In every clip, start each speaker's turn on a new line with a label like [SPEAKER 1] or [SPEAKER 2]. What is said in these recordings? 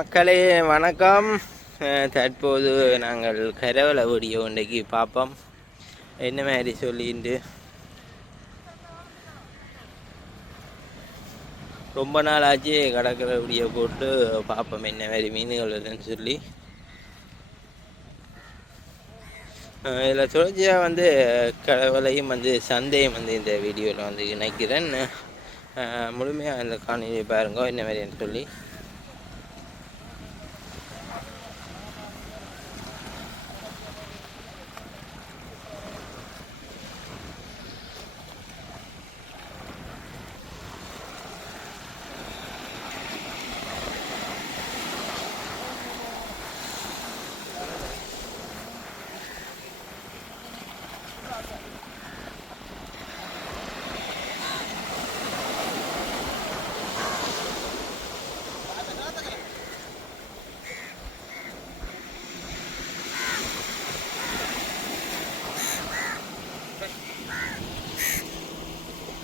[SPEAKER 1] மக்களே வணக்கம். தற்போது நாங்கள் கரவலை வீடியோ இன்றைக்கு பார்ப்போம். என்ன மாதிரி சொல்லிட்டு ரொம்ப நாள் ஆச்சு கடற்கரை வீடியோ போட்டு பார்ப்போம் என்ன மாதிரி மீன்கள் வருதுன்னு சொல்லி. இதில் தொடர்ச்சியாக வந்து கடவுளையும் வந்து சந்தையும் வந்து இந்த வீடியோவில் வந்து இணைக்கிறேன். முழுமையாக அந்த காணொலியை பாருங்க. என்ன மாதிரின்னு சொல்லி.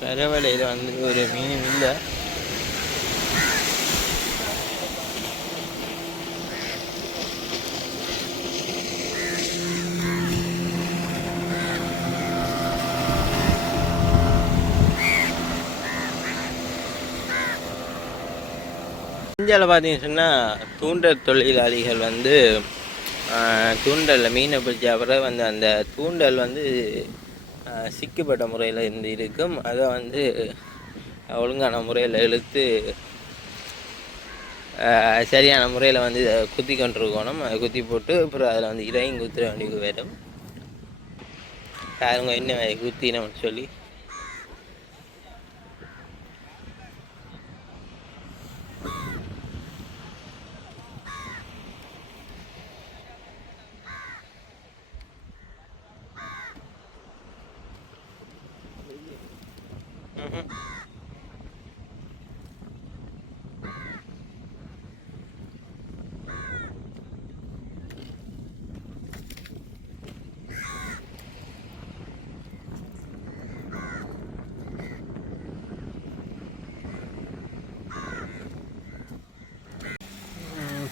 [SPEAKER 1] கரவலையில் வந்து ஒரு மீன் இல்லை. இந்தியாவில் பார்த்தீங்கன்னு சொன்னால் தூண்டல் தொழிலாளிகள் வந்து ஆஹ், தூண்டலில் மீனை பிடிச்ச அப்புறம் வந்து அந்த தூண்டல் வந்து சிக்கப்பட்ட முறையில் இருந்து இருக்கும். அதை வந்து ஒழுங்கான முறையில் இழுத்து சரியான முறையில் வந்து இதை குத்தி கொண்டிருக்கணும். அதை குத்தி போட்டு அப்புறம் அதில் வந்து இறையும் குத்துற வேண்டியது வரும். யாருங்க என்ன குத்தினோம்னு சொல்லி.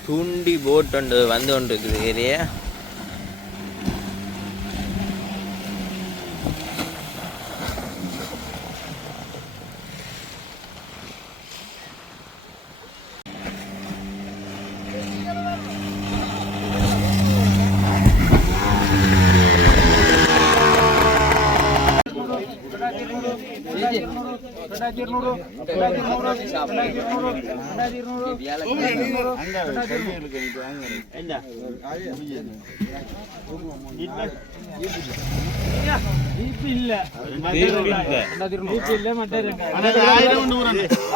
[SPEAKER 1] தூண்டி போட் ஒன்று வந்து ஒன்று இருக்குது ஏரியா.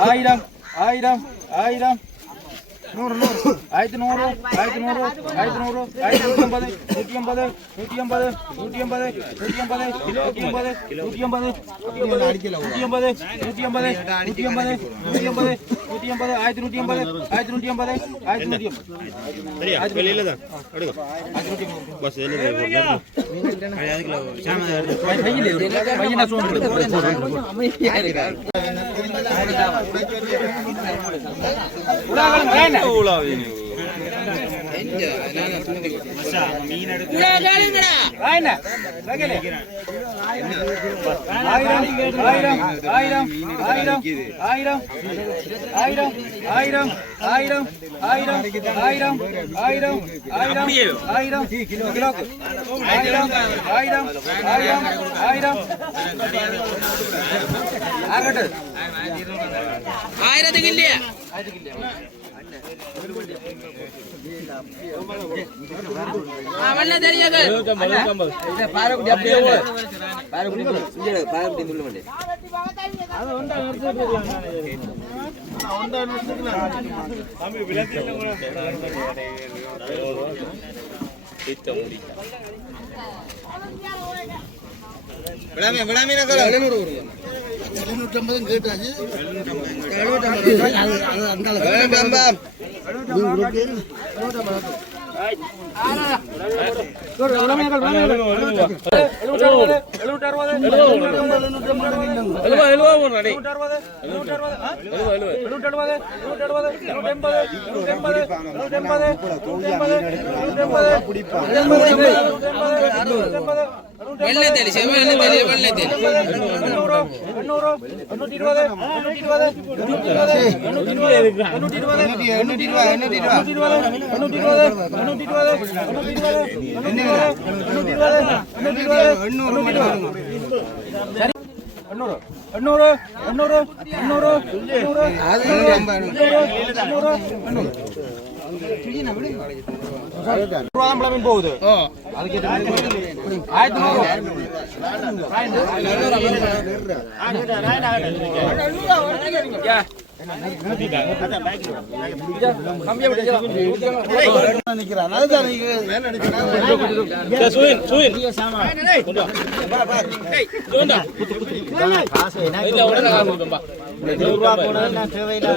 [SPEAKER 2] ആയിരം. ആയിരം. ആയിരം. ஆயிரம் ஆயிரம் நூறு நூறு ஆயிரத்தி
[SPEAKER 3] நூறு ஆயிரத்தி நூறு ஆயிரத்தி நூறு ஆயிரத்தி
[SPEAKER 2] நூற்றி ஐம்பது
[SPEAKER 3] நூற்றி ஐம்பது நூற்றி ஐம்பது நூற்றி ஐம்பது நூற்றி ஐம்பது நூற்றி ஐம்பது நூற்றி
[SPEAKER 2] ஐம்பது நூற்றி ஐம்பது நூற்றி ஐம்பது நூற்றி ஐம்பது நூற்றி ஐம்பது நூற்றி ஐம்பது ஆயிரத்தி நூற்றி ஐம்பது ஆயிரத்தி நூற்றி ஐம்பது ஆயிரத்தி நூற்றி ஐம்பது ઉડાવી ஆயிரம் ஆயிரம் ஆயிரம் ஆயிரம் ஆயிரம் ஆயிரம் ஆயிரம் ஆயிரம் ஆயிரம் ஆயிரம் ஆயிரம் ஆயிரம் கிலோ கிலோ ஆயிரம் ஆயிரம் ஆயிரம் ஆயிரம் ஆகட்டு
[SPEAKER 4] ஆயிரத்துக்கு இல்லையா
[SPEAKER 2] விடாமே விடாமே எழுநூறு வருவோம் எழுநூற்றம்பதும் கேட்டாச்சு எழுநூற்றம்பது அந்த ഹലോ
[SPEAKER 4] வெள்ளை தேடி செவ்வா வெள்ளை தேடி வெள்ளை தேடி எண்ணூறு எண்ணூறு எண்ணூத்தி இருபது எண்ணூத்தி இருபது
[SPEAKER 2] எண்ணூத்தி இருபது எண்ணூத்தி இருபது எண்ணூத்தி இருபது எண்ணூத்தி இருபது எண்ணூத்தி இருபது எண்ணூத்தி இருபது எண்ணூத்தி இருபது எண்ணூத்தி இருபது எண்ணூறு ಎಣ್ಣೂರು ಎಣ್ಣೂರು ಎಣ್ಣೂರು ಎಣ್ಣೂರು ಎಣ್ಣೂರು மீன்
[SPEAKER 3] போகுது
[SPEAKER 2] ஆயிரத்தி நூறு நிக்கிறான் காசு நூறு ரூபா போனது நான் தேவையில்லை